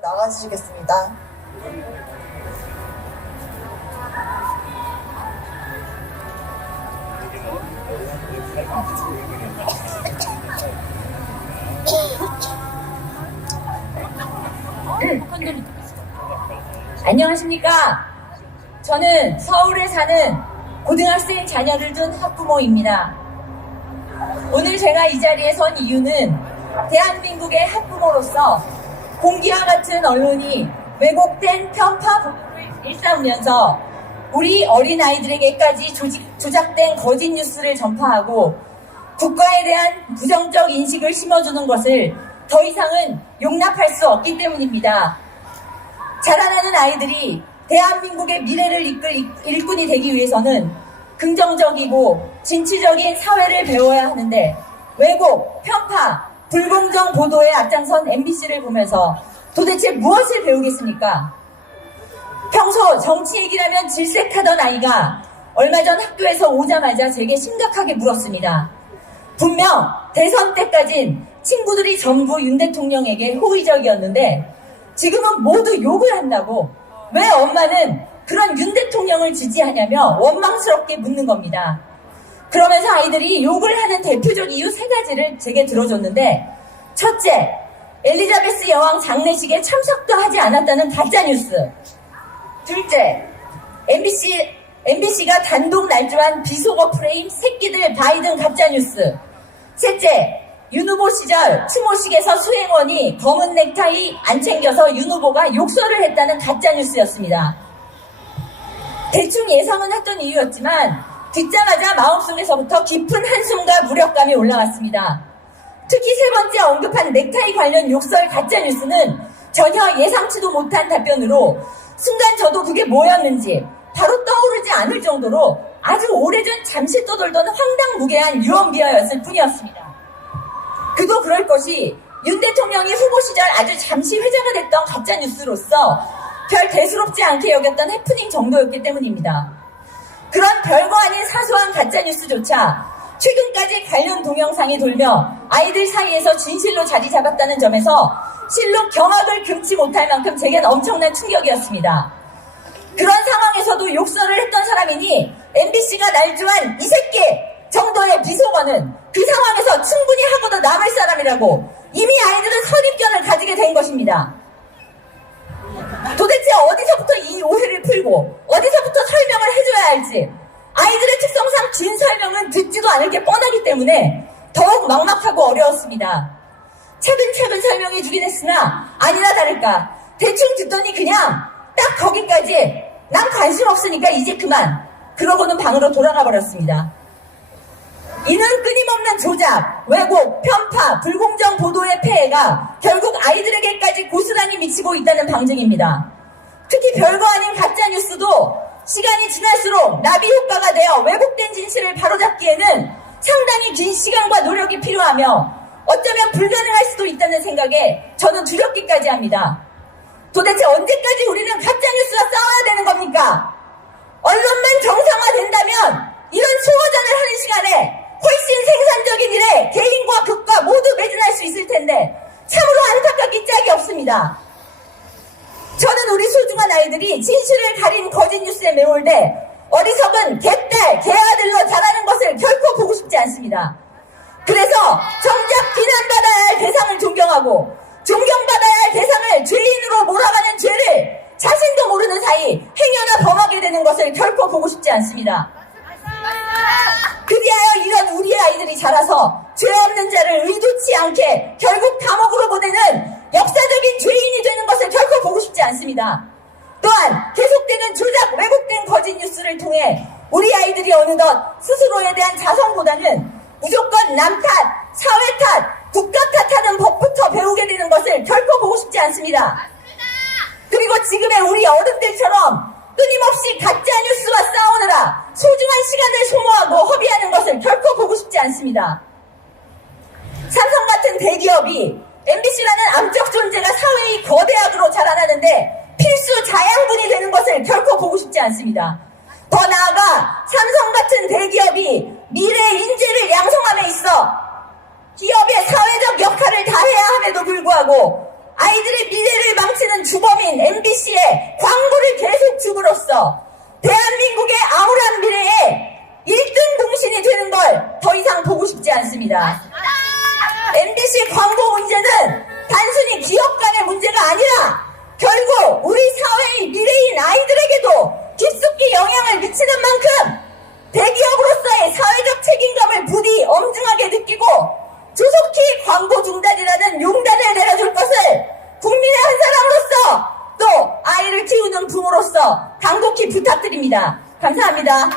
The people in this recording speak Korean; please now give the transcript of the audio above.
나가주시겠습니다. 안녕하십니까. 저는 서울에 사는 고등학생 자녀를 둔 학부모입니다. 오늘 제가 이 자리에 선 이유는 대한민국의 학부모로서 공기와 같은 언론이 왜곡된 편파 보도를 일삼으면서 우리 어린아이들에게까지 조작된 거짓 뉴스를 전파하고 국가에 대한 부정적 인식을 심어주는 것을 더 이상은 용납할 수 없기 때문입니다. 자라나는 아이들이 대한민국의 미래를 이끌 일꾼이 되기 위해서는 긍정적이고 진취적인 사회를 배워야 하는데 왜곡, 편파, 불공정 보도에 앞장선 MBC를 보면서 도대체 무엇을 배우겠습니까? 평소 정치 얘기를 하면 질색하던 아이가 얼마 전 학교에서 오자마자 제게 심각하게 물었습니다. 분명 대선 때까진 친구들이 전부 윤 대통령에게 호의적이었는데 지금은 모두 욕을 한다고 왜 엄마는 그런 윤 대통령을 지지하냐며 원망스럽게 묻는 겁니다. 그러면서 아이들이 욕을 하는 대표적 이유 3가지를 제게 들어줬는데 첫째, 엘리자베스 여왕 장례식에 참석도 하지 않았다는 가짜뉴스. 둘째, MBC가 단독 날조한 비속어 프레임 새끼들 바이든 가짜뉴스. 셋째, 윤 후보 시절 추모식에서 수행원이 검은 넥타이 안 챙겨서 윤 후보가 욕설을 했다는 가짜뉴스였습니다. 대충 예상은 했던 이유였지만 듣자마자 마음속에서부터 깊은 한숨과 무력감이 올라왔습니다. 특히 3번째 언급한 넥타이 관련 욕설 가짜뉴스는 전혀 예상치도 못한 답변으로 순간 저도 그게 뭐였는지 바로 떠오르지 않을 정도로 아주 오래전 잠시 떠돌던 황당무계한 유언비어였을 뿐이었습니다. 그도 그럴 것이 윤 대통령이 후보 시절 아주 잠시 회자가 됐던 가짜뉴스로서 별 대수롭지 않게 여겼던 해프닝 정도였기 때문입니다. 그런 별거 아닌 사소한 가짜뉴스조차 최근까지 관련 동영상이 돌며 아이들 사이에서 진실로 자리 잡았다는 점에서 실로 경악을 금치 못할 만큼 제겐 엄청난 충격이었습니다. 그런 상황에서도 욕설을 했던 사람이니 MBC가 날조한 이 새끼 정도의 비속어는 그 상황에서 충분히 하고도 남을 사람이라고 이미 아이들은 선입견을 가지게 된 것입니다. 도대체 어디서부터 이 오해를 풀고 어디서부터 설명을 해줘야 할지 아이들의 특성상 긴 설명은 듣지도 않을 게 뻔하기 때문에 더욱 막막하고 어려웠습니다. 차근차근 설명해 주긴 했으나 아니나 다를까 대충 듣더니 그냥 딱 거기까지 난 관심 없으니까 이제 그만 그러고는 방으로 돌아가 버렸습니다. 이는 끊임없는 조작, 왜곡, 편파, 불공정 보도의 폐해가 결국 아이들에게까지 고스란히 미치고 있다는 방증입니다. 특히 별거 아닌 가짜뉴스도 시간이 지날수록 나비 효과가 되어 왜곡된 진실을 바로잡기에는 상당히 긴 시간과 노력이 필요하며 어쩌면 불가능할 수도 있다는 생각에 저는 두렵기까지 합니다. 도대체 언제까지 우리는 가짜뉴스와 싸워야 되는 겁니까? 언론만 정상화된다면 이런 소화전을 하는 시간에 훨씬 생산적인 일에 개인과 국가 모두 매진할 수 있을 텐데 참으로 안타깝기 짝이 없습니다. 저는 우리 소중한 아이들이 진실을 가린 거짓 뉴스에 매몰돼 어리석은 개딸, 개아들로 자라는 것을 결코 보고 싶지 않습니다. 그래서 정작 비난받아야 할 대상을 존경하고 존경받아야 할 대상을 죄인으로 몰아가는 죄를 자신도 모르는 사이 행여나 범하게 되는 것을 결코 보고 싶지 않습니다. 그리하여 이런 우리 아이들이 자라서 죄 없는 자를 의도치 않게 결국 감옥으로 보내는 역사적인 죄인이 되는 것을 결코 보고 싶지 않습니다. 또한 계속되는 조작, 왜곡된 거짓 뉴스를 통해 우리 아이들이 어느덧 스스로에 대한 자성보다는 무조건 남 탓, 사회 탓, 국가 탓하는 법부터 배우게 되는 것을 결코 보고 싶지 않습니다. 그리고 지금의 우리 어른들처럼 끊임없이 가짜뉴스와 싸우느라 소중한 시간을 소모하고 허비하는 것을 결코 보고 싶지 않습니다. 삼성 같은 대기업이 MBC라는 암적 존재가 사회의 거대악으로 자라나는데 필수 자양분이 되는 것을 결코 보고 싶지 않습니다. 더 나아가 삼성 같은 대기업이 미래의 인재를 양성함에 있어 기업의 사회적 역할을 다해야 함에도 불구하고 아이들의 미래를 망치는 있습니다. MBC 광고 문제는 단순히 기업 간의 문제가 아니라 결국 우리 사회의 미래인 아이들에게도 깊숙이 영향을 미치는 만큼 대기업으로서의 사회적 책임감을 부디 엄중하게 느끼고 조속히 광고 중단이라는 용단을 내려줄 것을 국민의 한 사람으로서 또 아이를 키우는 부모로서 간곡히 부탁드립니다. 감사합니다.